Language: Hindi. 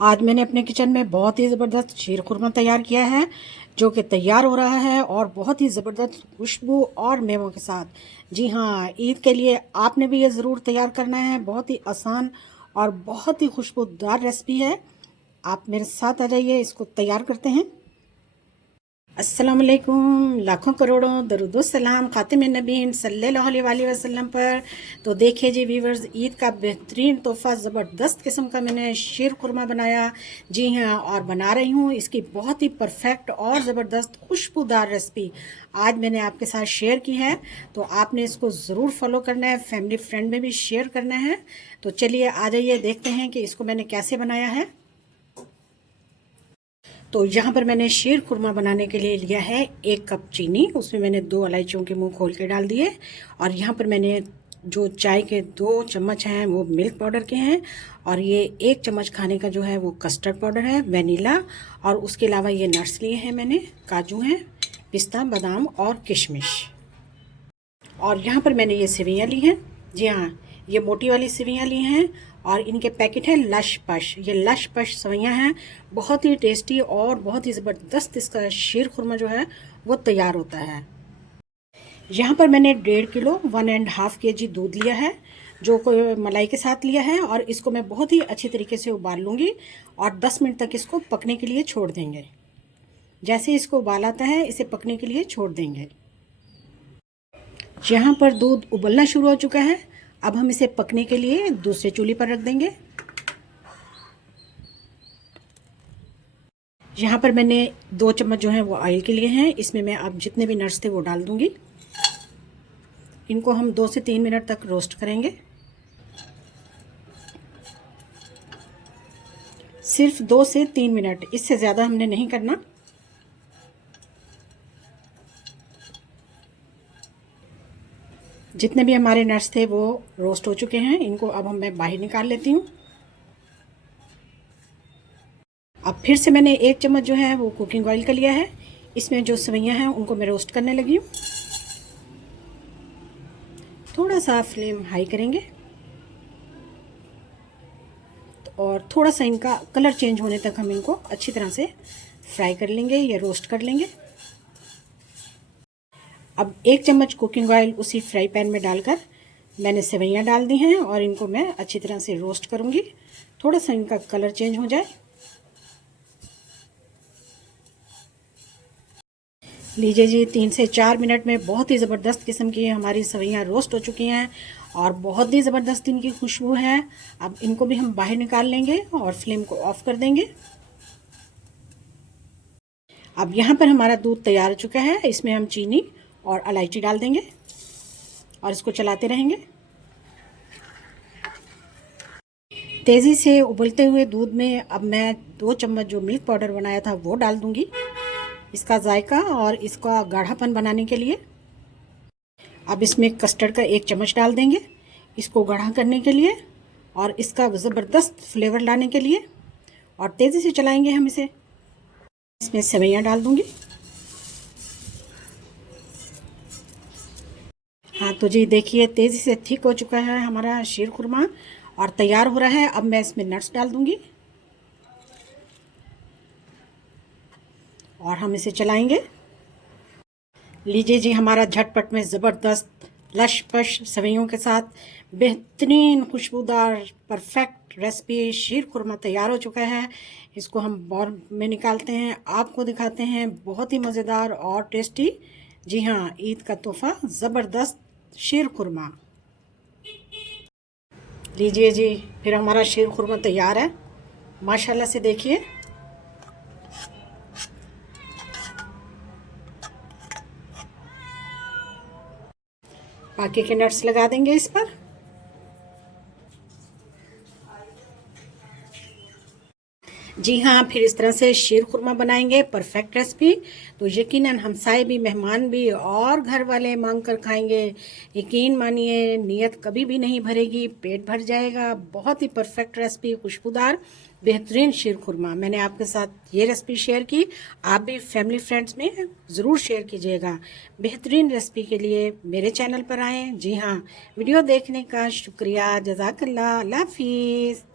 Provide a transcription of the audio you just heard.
आज मैंने अपने किचन में बहुत ही ज़बरदस्त शीर खुरमा तैयार किया है, जो कि तैयार हो रहा है और बहुत ही ज़बरदस्त खुशबू और मेवों के साथ। जी हाँ, ईद के लिए आपने भी ये ज़रूर तैयार करना है। बहुत ही आसान और बहुत ही खुशबूदार रेसिपी है। आप मेरे साथ आ जाइए, इसको तैयार करते हैं। अस्सलाम वालेकुम, लाखों करोड़ों दरूदो सलाम खातिम नबीन सल्लल्लाहु अलैहि वसल्लम पर। तो देखिए जी व्यूवर्स, ईद का बेहतरीन तोहफ़ा ज़बरदस्त किस्म का मैंने शीर खुरमा बनाया। जी हाँ, और बना रही हूँ इसकी बहुत ही परफेक्ट और ज़बरदस्त खुशबूदार रेसिपी आज मैंने आपके साथ शेयर की है। तो आपने इसको ज़रूर फॉलो करना है, फैमिली फ्रेंड में भी शेयर करना है। तो चलिए आ जाइए, देखते हैं कि इसको मैंने कैसे बनाया है। तो यहाँ पर मैंने शीर खुरमा बनाने के लिए लिया है 1 कप चीनी। उसमें मैंने 2 इलायचियों के मुंह खोल के डाल दिए। और यहाँ पर मैंने जो चाय के 2 चम्मच हैं वो मिल्क पाउडर के हैं। और ये 1 चम्मच खाने का जो है वो कस्टर्ड पाउडर है, वनीला। और उसके अलावा ये नट्स लिए हैं मैंने, काजू हैं, पिस्ता, बादाम और किशमिश। और यहाँ पर मैंने ये सेवइयाँ ली हैं। जी हाँ, ये मोटी वाली सेवइयाँ ली हैं। और इनके पैकेट है लश पश। ये लश पश सेवइयाँ हैं। बहुत ही टेस्टी और बहुत ही ज़बरदस्त इसका शीर खुरमा जो है वो तैयार होता है। यहाँ पर मैंने 1.5 किलो 1.5 kg दूध लिया है, जो को मलाई के साथ लिया है। और इसको मैं बहुत ही अच्छी तरीके से उबाल लूँगी और 10 मिनट तक इसको पकने के लिए छोड़ देंगे। जैसे इसको उबाल आता है, इसे पकने के लिए छोड़ देंगे। यहाँ पर दूध उबलना शुरू हो चुका है। अब हम इसे पकने के लिए दूसरे चूल्हे पर रख देंगे। यहाँ पर मैंने 2 चम्मच जो है वो ऑयल के लिए हैं। इसमें मैं अब जितने भी नट्स थे वो डाल दूंगी। इनको हम 2 से 3 मिनट तक रोस्ट करेंगे। सिर्फ 2 से 3 मिनट, इससे ज़्यादा हमने नहीं करना। जितने भी हमारे नट्स थे वो रोस्ट हो चुके हैं। इनको अब मैं बाहर निकाल लेती हूँ। अब फिर से मैंने 1 चम्मच जो है वो कुकिंग ऑयल का लिया है। इसमें जो सेवइयाँ हैं उनको मैं रोस्ट करने लगी हूँ। थोड़ा सा फ्लेम हाई करेंगे और थोड़ा सा इनका कलर चेंज होने तक हम इनको अच्छी तरह से फ्राई कर लेंगे या रोस्ट कर लेंगे। अब 1 चम्मच कुकिंग ऑयल उसी फ्राई पैन में डालकर मैंने सेवइयाँ डाल दी हैं और इनको मैं अच्छी तरह से रोस्ट करूँगी। थोड़ा सा इनका कलर चेंज हो जाए। लीजिए जी, 3 से 4 मिनट में बहुत ही ज़बरदस्त किस्म की हमारी सेवइयाँ रोस्ट हो चुकी हैं और बहुत ही ज़बरदस्त इनकी खुशबू है। अब इनको भी हम बाहर निकाल लेंगे और फ्लेम को ऑफ कर देंगे। अब यहाँ पर हमारा दूध तैयार हो चुका है। इसमें हम चीनी और इलायची डाल देंगे और इसको चलाते रहेंगे। तेज़ी से उबलते हुए दूध में अब मैं 2 चम्मच जो मिल्क पाउडर बनाया था वो डाल दूंगी, इसका जायका और इसका गाढ़ापन बनाने के लिए। अब इसमें कस्टर्ड का 1 चम्मच डाल देंगे, इसको गाढ़ा करने के लिए और इसका ज़बरदस्त फ्लेवर लाने के लिए। और तेज़ी से चलाएंगे हम इसे। इसमें सेवइयाँ डाल दूंगी। हाँ तो जी देखिए, तेज़ी से थिक हो चुका है हमारा शीर खुरमा और तैयार हो रहा है। अब मैं इसमें नट्स डाल दूंगी और हम इसे चलाएंगे। लीजिए जी, हमारा झटपट में ज़बरदस्त लश-पश सेवइयों के साथ बेहतरीन खुशबूदार परफेक्ट रेसिपी शीर खुरमा तैयार हो चुका है। इसको हम बाउल में निकालते हैं, आपको दिखाते हैं। बहुत ही मज़ेदार और टेस्टी। जी हाँ, ईद का तोहफ़ा ज़बरदस्त शीर खुरमा। लीजिए जी, फिर हमारा शीर खुरमा तैयार है। माशाल्लाह से देखिए। बाकी के नट्स लगा देंगे इस पर। जी हाँ, फिर इस तरह से शीर खुरमा बनाएंगे, परफेक्ट रेसिपी। तो यकीनन हमसाए भी, मेहमान भी और घर वाले मांग कर खाएंगे। यकीन मानिए, नीयत कभी भी नहीं भरेगी, पेट भर जाएगा। बहुत ही परफेक्ट रेसिपी, खुशबूदार बेहतरीन शीर खुरमा मैंने आपके साथ ये रेसिपी शेयर की। आप भी फैमिली फ्रेंड्स में ज़रूर शेयर कीजिएगा। बेहतरीन रेसिपी के लिए मेरे चैनल पर आएँ। जी हाँ, वीडियो देखने का शुक्रिया। जज़ाकल्लाह। अल्लाह हाफिज़।